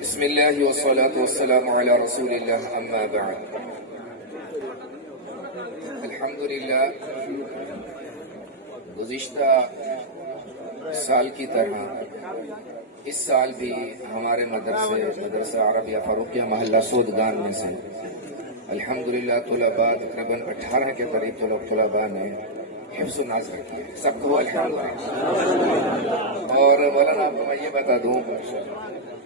بسم اللہ والصلاة والسلام علی رسول اللہ اما بعد۔ الحمدللہ گزشتہ سال کی طرح اس سال بھی ہمارے مدرسہ عربیہ فاروقیہ محلہ سودگان میں سے الحمدللہ طلباء تقریباً 18 کے قریب طلباء نے حفظ و نازل کیا ہے، سب کو الحمدللہ۔ اور مولانا آپ کو میں یہ بتا دوں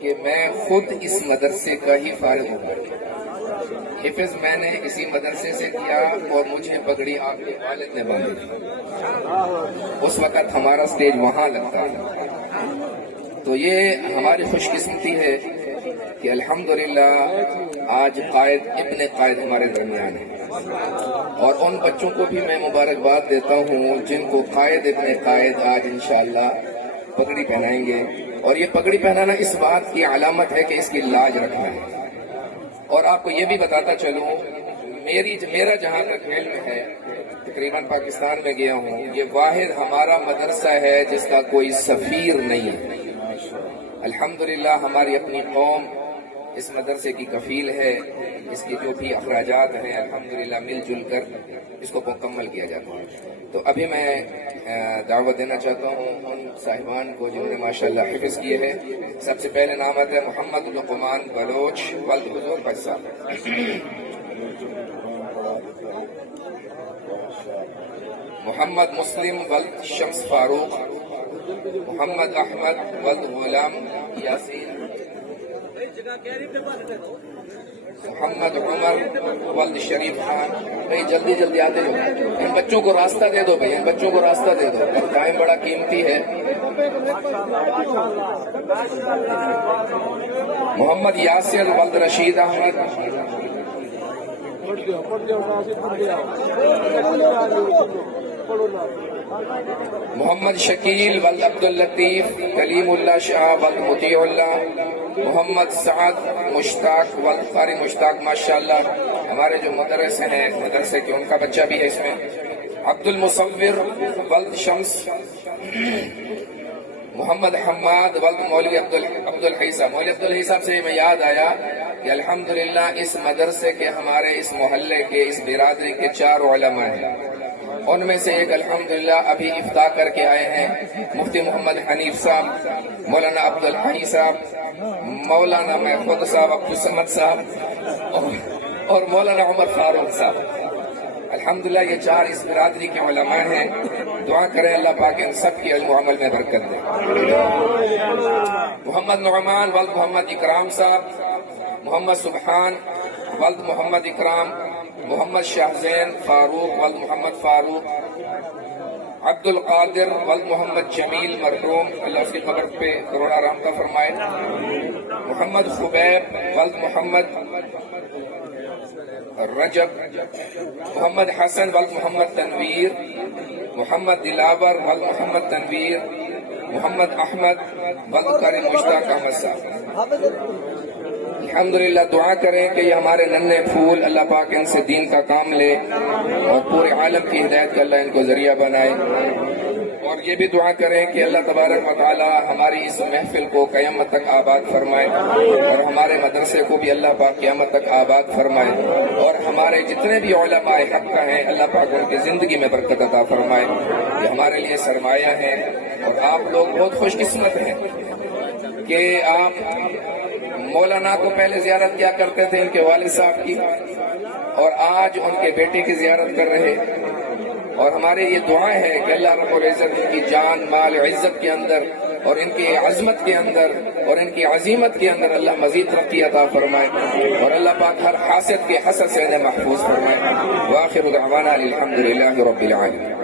کہ میں خود اس مدرسے کا ہی فارغ ہوں، حفظ میں نے اسی مدرسے سے کیا اور مجھے پگڑی آپ کے والد نے باندھی تھی، اس وقت ہمارا سٹیج وہاں لگتا تھا۔ تو یہ ہماری خوش قسمتی ہے کہ الحمدللہ آج قائد ابن قائد ہمارے درمیان ہے، اور ان بچوں کو بھی میں مبارکباد دیتا ہوں جن کو قائد ابن قائد آج انشاءاللہ پگڑی پہنائیں گے۔ اور یہ پگڑی پہنانا اس بات کی علامت ہے کہ اس کی لاج رکھنا ہے۔ اور آپ کو یہ بھی بتاتا چلوں، میرا جہاں تک علم ہے تقریباً پاکستان میں گیا ہوں، یہ واحد ہمارا مدرسہ ہے جس کا کوئی سفیر نہیں ہے۔ الحمدللہ ہماری اپنی قوم اس مدرسے کی کفیل ہے، اس کی جو بھی اخراجات ہیں الحمدللہ مل جل کر اس کو مکمل کیا جاتا ہے۔ تو ابھی میں دعوت دینا چاہتا ہوں ان صاحبان کو جنہوں نے ماشاءاللہ حفظ کیے ہیں۔ سب سے پہلے نام آتا ہے محمد لقمان بلوچ ولد حضور بچ صاحب، محمد مسلم ولد شمس فاروق، محمد احمد ولد غلام یاسین، محمد عمر ولد شریف خان۔ بھائی جلدی جلدی آتے ہو، ان بچوں کو راستہ دے دو، بھائی ان بچوں کو راستہ دے دو، ٹائم بڑا قیمتی ہے۔ محمد یاسر ولد رشید احمد، محمد شکیل ولد عبداللطیف، کلیم اللہ شاہ ولد مطیع اللہ، محمد سعد مشتاق ولد قاری مشتاق۔ ماشاءاللہ ہمارے جو مدرس ہیں مدرسے کے ان کا بچہ بھی ہے اس میں۔ عبد المصور ولد شمس، محمد حماد ولد مولوی عبد الحی صاحب۔ مولوی عبد الحی صاحب سے میں یاد آیا کہ الحمدللہ اس مدرسے کے ہمارے اس محلے کے اس برادری کے 4 علماء ہیں، ان میں سے ایک الحمدللہ ابھی افتاح کر کے آئے ہیں، مفتی محمد حنیف صاحب، مولانا عبد الحی صاحب، مولانا محمود صاحب، عبدالصمد صاحب اور مولانا عمر فاروق صاحب۔ الحمدللہ یہ 4 اس برادری کے علماء ہیں، دعا کریں اللہ پاک ان سب کی علم و عمل میں برکت دے۔ محمد نعمان ولد محمد اکرام صاحب، محمد سبحان ولد محمد اکرام، محمد شاہزین فاروق ولد محمد فاروق، عبد القادر ولد محمد جمیل مرحوم، اللہ اس کی قبر پہ کروڑا رحمتہ فرمائے، محمد خبیب ولد محمد رجب، محمد حسن ولد محمد تنویر، محمد دلاور ولد محمد تنویر، محمد احمد ولد قاری مشتاق احمد صاحب۔ الحمدللہ دعا کریں کہ یہ ہمارے ننھے پھول اللہ پاک ان سے دین کا کام لے اور پورے عالم کی ہدایت کا اللہ ان کو ذریعہ بنائے۔ اور یہ بھی دعا کریں کہ اللہ تبارک و تعالی ہماری اس محفل کو قیامت تک آباد فرمائے، اور ہمارے مدرسے کو بھی اللہ پاک قیامت تک آباد فرمائے، اور ہمارے جتنے بھی علماء حق کا ہیں اللہ پاک ان کی زندگی میں برکت عطا فرمائے۔ یہ ہمارے لیے سرمایہ ہے، اور آپ لوگ بہت خوش قسمت ہیں کہ آپ مولانا کو پہلے زیارت کیا کرتے تھے ان کے والد صاحب کی، اور آج ان کے بیٹے کی زیارت کر رہے۔ اور ہمارے یہ دعا ہے کہ اللہ رب العزت ان کی جان مال عزت کے اندر اور ان کی عظمت کے اندر اور ان کی عظیمت کے اندر اللہ مزید ترقی عطا فرمائے، اور اللہ پاک ہر حاسد کے حسد سے انہیں محفوظ فرمائے۔ وآخر دعوانا الحمدللہ رب العالمین۔